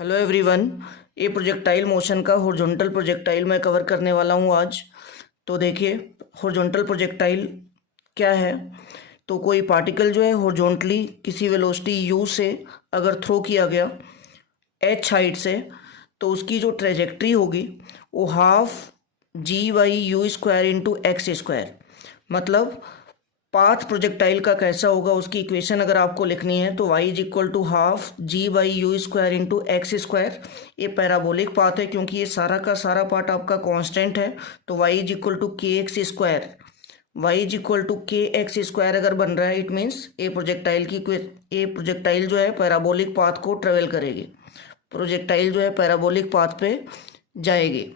Hello everyone. ये projectile motion का horizontal projectile मैं कवर करने वाला हूँ आज। तो देखिए, हॉरिजॉन्टल प्रोजेक्टाइल क्या है। तो कोई पार्टिकल जो है हॉरिजॉन्टली किसी वेलोसिटी u से अगर थ्रो किया गया h हाइट से, तो उसकी जो ट्रेजेक्ट्री होगी वो half g/u² into x square. मतलब पाथ प्रोजेक्टाइल का कैसा होगा उसकी इक्वेशन अगर आपको लिखनी है तो y is equal to half g/u² into x square. ये पैराबोलिक पाथ है क्योंकि ये सारा का सारा पार्ट आपका कांस्टेंट है, तो y is equal to k x square. y is equal to k x square अगर बन रहा है, इट मीन्स ये प्रोजेक्टाइल जो है पैराबोलिक पाथ को ट्रेवल करेगी। प्रोजेक्टाइल जो है पैराबोलिक पाथ पे जाएगी।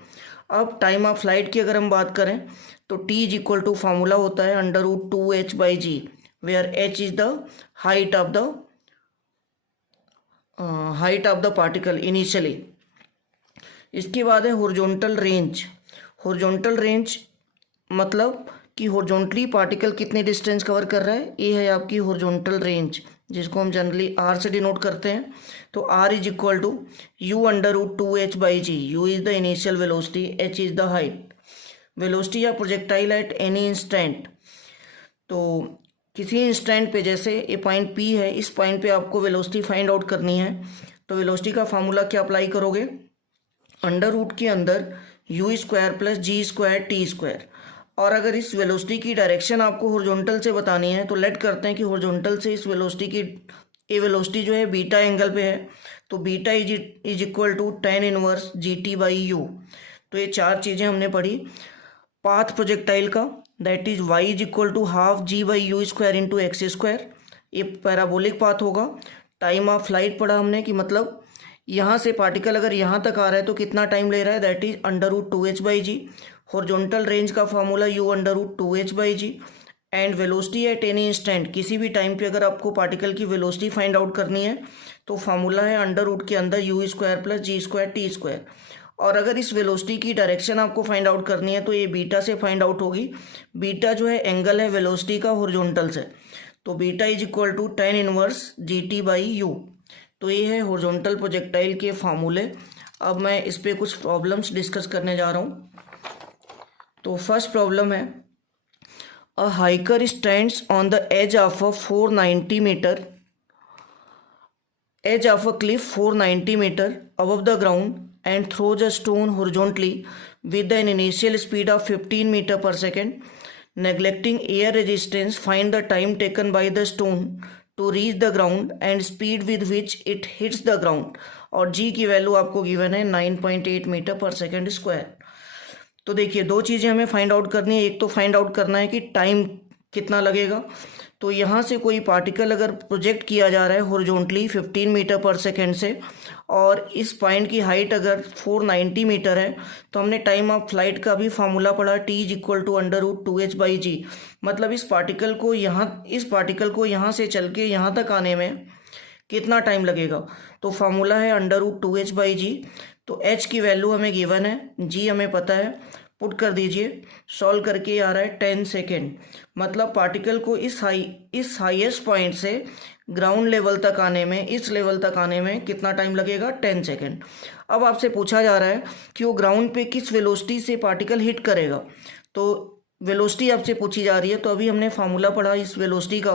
अब टाइम ऑफ फ्लाइट की अगर हम बात करें तो t is equal to formula होता है √2h/g, where h is the height of the particle initially. इसके बाद है हॉरिजॉन्टल रेंज। हॉरिजॉन्टल रेंज मतलब कि हॉरिजॉन्टली पार्टिकल कितने डिस्टेंस कवर कर रहा है, ये है आपकी हॉरिजॉन्टल रेंज, जिसको हम जनरली r से डिनोट करते हैं। तो r is equal to u√2h/g। u is the initial velocity, h is the height. Velocity या प्रोजेक्टाइल एट एनी इंस्टेंट, तो किसी इंस्टेंट पे, जैसे ये पॉइंट P है, इस पॉइंट पे आपको वेलोसिटी फाइंड आउट करनी है। तो वेलोसिटी का फार्मूला क्या अप्लाई करोगे, अंडर रूट के अंदर u² प्लस g² t²। और अगर इस वेलोसिटी की डायरेक्शन आपको हॉरिजॉन्टल से बतानी है तो लेट करते हैं कि हॉरिजॉन्टल से इस वेलोसिटी की ये वेलोसिटी जो है बीटा एंगल पे है, तो beta is equal to tan inverse gt/u। तो ये चार चीज़ें हमने पढ़ी। पाथ प्रोजेक्टाइल का that is y is equal to half g/u² into x square, ये पैराबोलिक पाथ होगा। टाइम ऑफ फ्लाइट पढ़ा हमने कि मतलब यहाँ से पार्टिकल अगर यहाँ तक आ रहा है तो कितना टाइम ले रहा है, that is √2h/g। Horizontal range का formula u√2h/g। And velocity at any instant, किसी भी टाइम पे अगर आपको पार्टिकल की वेलोसिटी फाइंड आउट करनी है तो फार्मूला है अंडर रूट के अंदर u² प्लस g² t²। और अगर इस वेलोसिटी की डायरेक्शन आपको फाइंड आउट करनी है तो ये बीटा से फाइंड आउट होगी। बीटा जो है एंगल है वेलोसिटी का हॉरिजॉन्टल से, तो beta is equal to tan inverse gt/u। तो ये है हॉरिजॉन्टल प्रोजेक्टाइल के फार्मूले। अब मैं इस पर कुछ प्रॉब्लम्स डिस्कस करने जा रहा हूँ। तो फर्स्ट प्रॉब्लम है, a hiker stands on the edge of a 490 metre edge of a cliff 490 meter above the ground and throws a stone horizontally with an initial speed of 15 meter per second. Neglecting air resistance, find the time taken by the stone to reach the ground and speed with which it hits the ground. और g की value आपको given है 9.8 metre पर second square. तो देखिए, दो चीज़ें हमें फाइंड आउट करनी है। एक तो फाइंड आउट करना है कि टाइम कितना लगेगा। तो यहाँ से कोई पार्टिकल अगर प्रोजेक्ट किया जा रहा है हॉरिजॉन्टली 15 मीटर पर सेकेंड से, और इस पॉइंट की हाइट अगर 490 मीटर है, तो हमने टाइम ऑफ फ्लाइट का भी फार्मूला पढ़ा, t is equal to √2h/g। मतलब इस पार्टिकल को यहाँ से चल के यहाँ तक आने में कितना टाइम लगेगा। तो फार्मूला है √2h/g। तो h की वैल्यू हमें गिवन है, g हमें पता है, पुट कर दीजिए। सॉल्व करके आ रहा है 10 सेकेंड। मतलब पार्टिकल को इस हाईएस्ट पॉइंट से ग्राउंड लेवल तक आने में, इस लेवल तक आने में कितना टाइम लगेगा, 10 सेकेंड। अब आपसे पूछा जा रहा है कि वो ग्राउंड पे किस वेलोसिटी से पार्टिकल हिट करेगा। तो वेलोसिटी आपसे पूछी जा रही है, तो अभी हमने फार्मूला पढ़ा इस वेलोसिटी का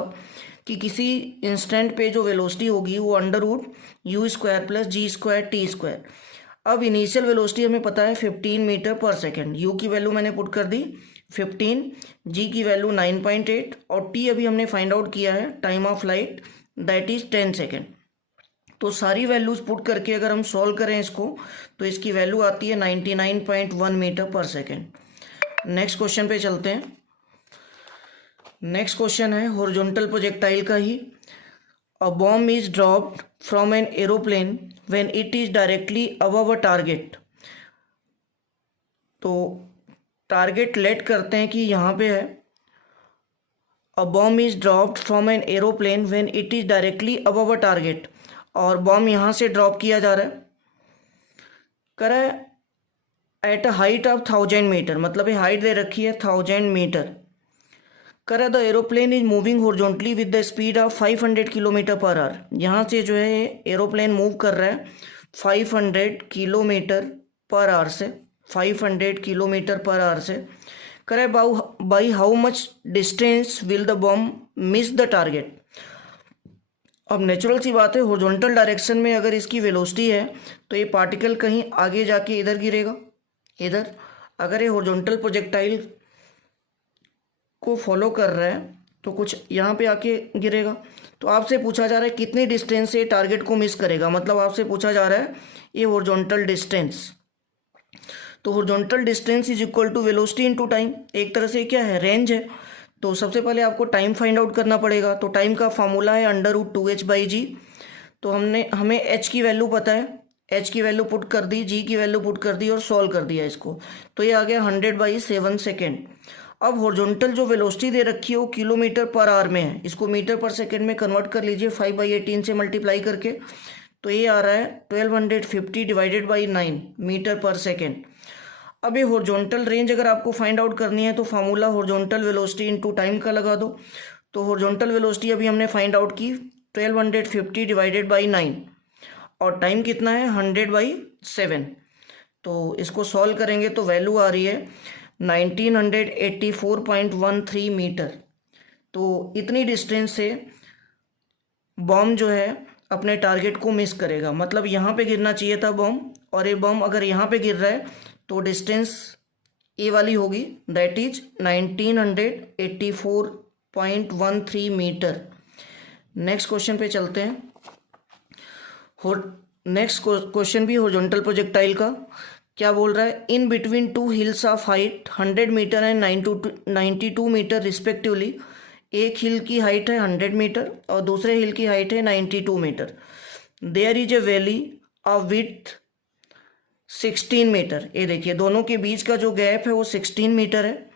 कि किसी इंस्टेंट पे जो वेलोसिटी होगी वो √u² प्लस g² t²। अब इनिशियल वेलोसिटी हमें पता है 15 मीटर पर सेकेंड। u की वैल्यू मैंने पुट कर दी 15, g की वैल्यू 9.8 और t अभी हमने फाइंड आउट किया है time of flight, that is 10 second. तो सारी वैल्यूज पुट करके अगर हम सॉल्व करें इसको, तो इसकी वैल्यू आती है 99.1 मीटर पर सेकेंड। नेक्स्ट क्वेश्चन पे चलते हैं। नेक्स्ट क्वेश्चन है हॉरिजॉन्टल प्रोजेक्टाइल का ही। A bomb is dropped from an aeroplane when it is directly above a target। तो टारगेट लेट करते हैं कि यहाँ पे है। A bomb is dropped from an aeroplane when it is directly above a target। और bomb यहाँ से ड्रॉप किया जा रहा है, कर रहा है at a height of 1000 metre. मतलब ये हाइट दे रखी है 1000 मीटर। कर the aeroplane is moving horizontally with the speed of 500 kilometre per hour. यहाँ से जो है एरोप्लेन मूव कर रहा है 500 किलोमीटर पर आवर से, 500 किलोमीटर पर आवर से। करे by how much distance will the bomb miss the target. अब नेचुरल सी बात है, हॉरिजॉन्टल डायरेक्शन में अगर इसकी वेलोसिटी है तो ये पार्टिकल कहीं आगे जाके इधर गिरेगा, इधर। अगर ये हॉरिजॉन्टल प्रोजेक्टाइल को फॉलो कर रहा है तो कुछ यहाँ पे आके गिरेगा। तो आपसे पूछा जा रहा है कितनी डिस्टेंस से टारगेट को मिस करेगा, मतलब आपसे पूछा जा रहा है ये हॉरिजॉन्टल डिस्टेंस। तो horizontal distance is equal to velocity into time. एक तरह से क्या है, रेंज है। तो सबसे पहले आपको टाइम फाइंड आउट करना पड़ेगा। तो टाइम का फार्मूला है √2h/g। तो हमें h की वैल्यू पता है, h की वैल्यू पुट कर दी, g की वैल्यू पुट कर दी और सॉल्व कर दिया इसको। तो ये आ गया 100/7 सेकेंड। अब हॉरिजॉन्टल जो वेलोसिटी दे रखी है वो किलोमीटर पर आवर में है, इसको मीटर पर सेकेंड में कन्वर्ट कर लीजिए 5/18 से मल्टीप्लाई करके। तो ये आ रहा है 1250 डिवाइडेड बाई 9 मीटर पर सेकेंड। अब ये हॉरिजॉन्टल रेंज अगर आपको फाइंड आउट करनी है तो formula horizontal velocity into time का लगा दो। तो हॉरिजॉन्टल वेलोसिटी अभी हमने फाइंड आउट की 1250 डिवाइडेड बाई 9 और टाइम कितना है 100/7। तो इसको सॉल्व करेंगे तो वैल्यू आ रही है 1984.13 मीटर। तो इतनी डिस्टेंस से बॉम्ब जो है अपने टारगेट को मिस करेगा, मतलब यहाँ पे गिरना चाहिए था बॉम्ब, और ये बॉम्ब अगर यहाँ पे गिर रहा है तो डिस्टेंस ए वाली होगी, that is 1984.13 metre. Next question पे चलते हैं। नेक्स्ट क्वेश्चन भी हॉरिजॉन्टल प्रोजेक्टाइल का। क्या बोल रहा है, in between two hills of height 100 metre and 92 metre respectively. एक हिल की हाइट है 100 मीटर और दूसरे हिल की हाइट है 92 metre. There is a valley of width 16 metre. ये देखिए दोनों के बीच का जो गैप है वो 16 मीटर है।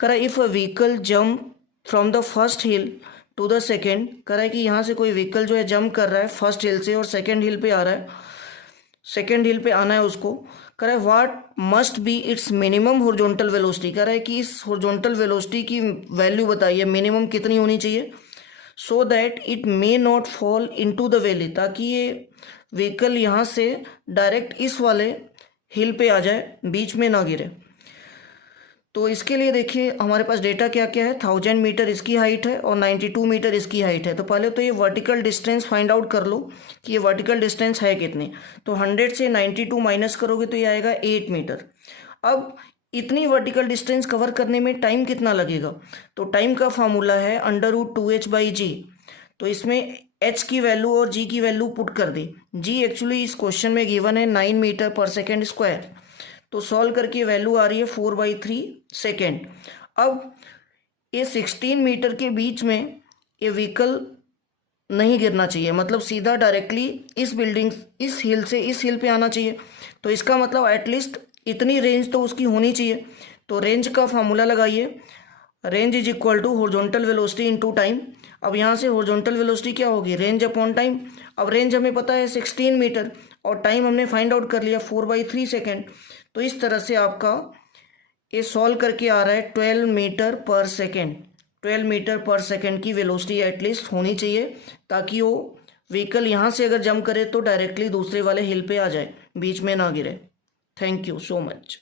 करा if a vehicle jump from the first hill to the second. करा है कि यहाँ से कोई व्हीकल जो है जंप कर रहा है फर्स्ट हिल से और सेकेंड हिल पे आ रहा है, सेकेंड हिल पे आना है उसको। कह रहा है what must be it's minimum horizontal velocity. कह रहा है कि इस हॉरिजॉन्टल वेलोसिटी की वैल्यू बताइए, मिनिमम कितनी होनी चाहिए, so that it may not fall into the valley, ताकि ये व्हीकल यहाँ से डायरेक्ट इस वाले हिल पे आ जाए, बीच में ना गिरे। तो इसके लिए देखिए हमारे पास डेटा क्या क्या है, 1000 मीटर इसकी हाइट है और 92 मीटर इसकी हाइट है। तो पहले तो ये वर्टिकल डिस्टेंस फाइंड आउट कर लो कि ये वर्टिकल डिस्टेंस है कितनी। तो 100 से 92 माइनस करोगे तो ये आएगा 8 मीटर। अब इतनी वर्टिकल डिस्टेंस कवर करने में टाइम कितना लगेगा, तो टाइम का फार्मूला है √2h/g। तो इसमें h की वैल्यू और g की वैल्यू पुट कर दी। g एक्चुअली इस क्वेश्चन में गिवन है 9 मीटर पर सेकेंड स्क्वायर। तो सॉल्व करके वैल्यू आ रही है 4/3 सेकेंड। अब ये 16 मीटर के बीच में ये व्हीकल नहीं गिरना चाहिए, मतलब सीधा डायरेक्टली इस बिल्डिंग इस हिल से इस हिल पे आना चाहिए। तो इसका मतलब एटलीस्ट इतनी रेंज तो उसकी होनी चाहिए। तो रेंज का फार्मूला लगाइए, range is equal to horizontal velocity into time. अब यहाँ से हॉरिजॉन्टल वेलोसिटी क्या होगी, रेंज अपॉन टाइम। अब रेंज हमें पता है 16 मीटर और टाइम हमने फाइंड आउट कर लिया 4/3 सेकेंड। तो इस तरह से आपका ये सॉल्व करके आ रहा है 12 मीटर पर सेकेंड। 12 मीटर पर सेकेंड की वेलोसिटी एटलीस्ट होनी चाहिए, ताकि वो व्हीकल यहाँ से अगर जंप करे तो डायरेक्टली दूसरे वाले हिल पे आ जाए, बीच में ना गिरे। Thank you so much.